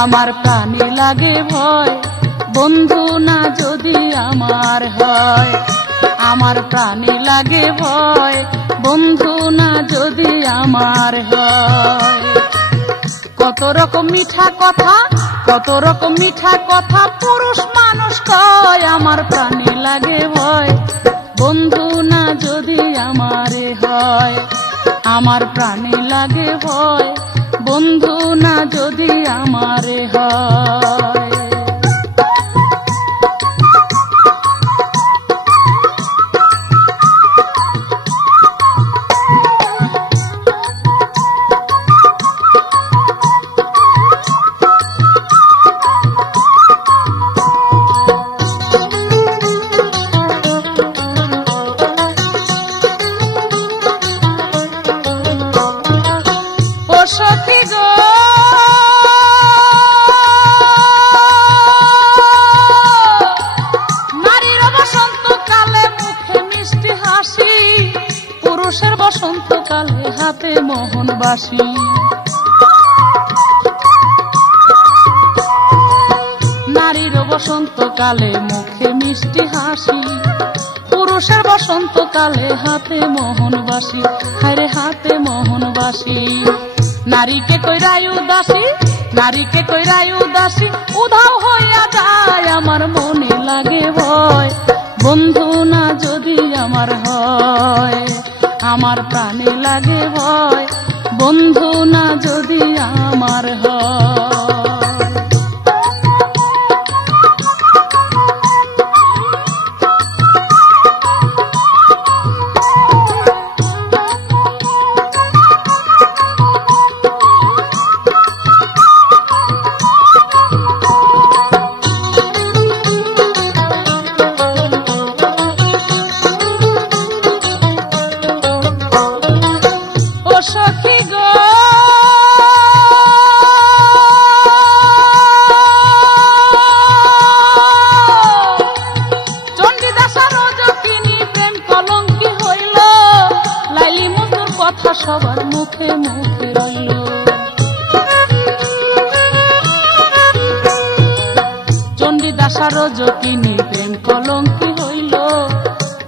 আমার প্রাণে লাগে ভয়, বন্ধু না যদি আমার হয়। আমার প্রাণে লাগে ভয়, বন্ধু না যদি আমার হয়। কত রকম মিঠা কথা, কত রকম মিঠা কথা পুরুষ মানুষ কয়, আমার প্রাণে লাগে ভয়, বন্ধু না যদি আমারে হয়। আমার প্রাণে লাগে ভয়, বন্ধু না যদি আমারে হয়। সখী গো নারীর বসন্তকালে মুখে মিষ্টি হাসি, পুরুষের বসন্তকালে হাতে মোহনবাসী। নারীর বসন্তকালে মুখে মিষ্টি হাসি, পুরুষের বসন্তকালে হাতে মোহনবাসী। হায়রে হাতে মোহনবাসী। নারীকে কইরাই উদাসী, নারীকে কইরাই উদাসী, উধাও হইয়া যায় আমার মনে লাগে ভয়, বন্ধু না যদি আমার হয়। আমার প্রাণে লাগে ভয়, বন্ধু না যদি আমার হয়। সখী গো চণ্ডীদাসা রজকিনী প্রেম কলঙ্কি হইল, লাইলি মধুর কথা সবার মুখে মুখে রইল। চণ্ডীদাসা রজকিনী প্রেম কলঙ্কি হইল,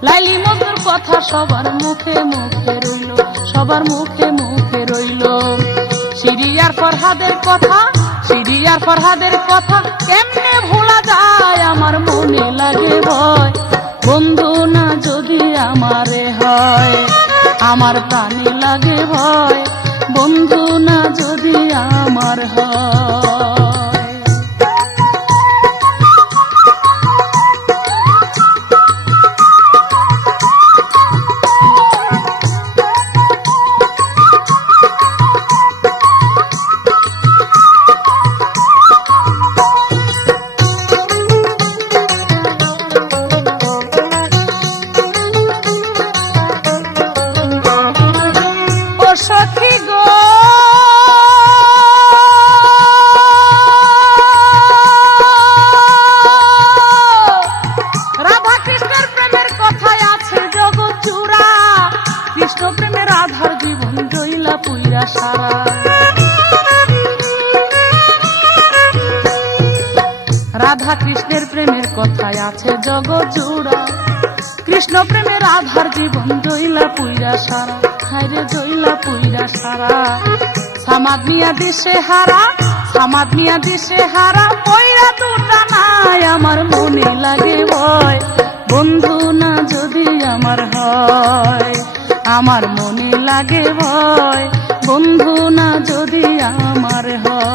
লাইলি মধুর কথা সবার মুখে মুখে রইল, সবার মুখে মুখে রইল। সিরিয়ার ফরহাদের কথা, সিরিয়ার ফরহাদের কথা কেমনে ভোলা যায়, আমার মনে লাগে ভয়, বন্ধু না যদি আমারে হয়। আমার প্রাণে লাগে ভয়, বন্ধু না যদি আমার হয়। সখী গো রাধা কৃষ্ণের প্রেমের কথায় আছে জগৎ জুড়া, কৃষ্ণ প্রেমের আধার জীবন জইলা পুইরা সারা। রাধা কৃষ্ণের প্রেমের কথায় আছে জগৎ জুড়া, কৃষ্ণ প্রেমের আধার জীবন জইলা পুইরা সারা। হায়রে জইলা পুইরা সারা। সামাদ মিয়া দিশে হারা, সামাদ মিয়া দিশে হারা, পয়রা দুটা নাই আমার মনে লাগে ভয়, বন্ধু না যদি আমার হয়। আমার মনে লাগে ভয়, বন্ধু না যদি আমার হয়।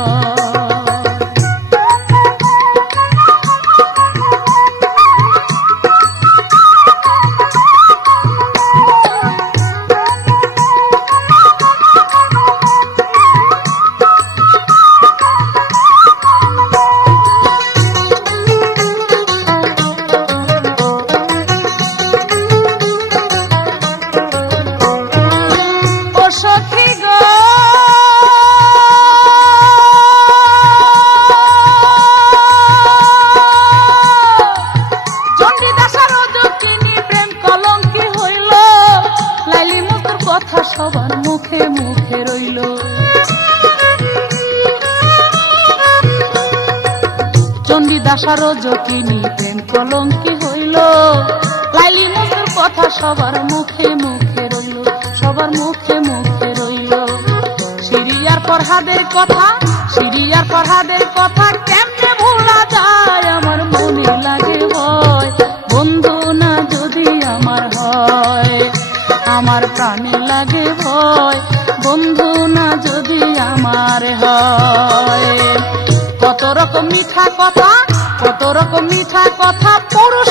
সখী গো বিদ্যাসার জকিনী প্রেম কলঙ্কি হইল, লাইলি মজনুর কথা সবার মুখে মুখে রইল, সবার মুখে মুখে রইল। সিরিয়ার ফরহাদের কথা, সিরিয়ার ফরহাদের কথা কেমনে ভোলা যায়, আমার মনে লাগে ভয়, বন্ধু না যদি আমার হয়, আমার প্রাণে লাগে ভয়, বন্ধু না যদি আমার হয়। কত রকম মিঠা কথা, কত রকম মিঠা কথা পুরুষ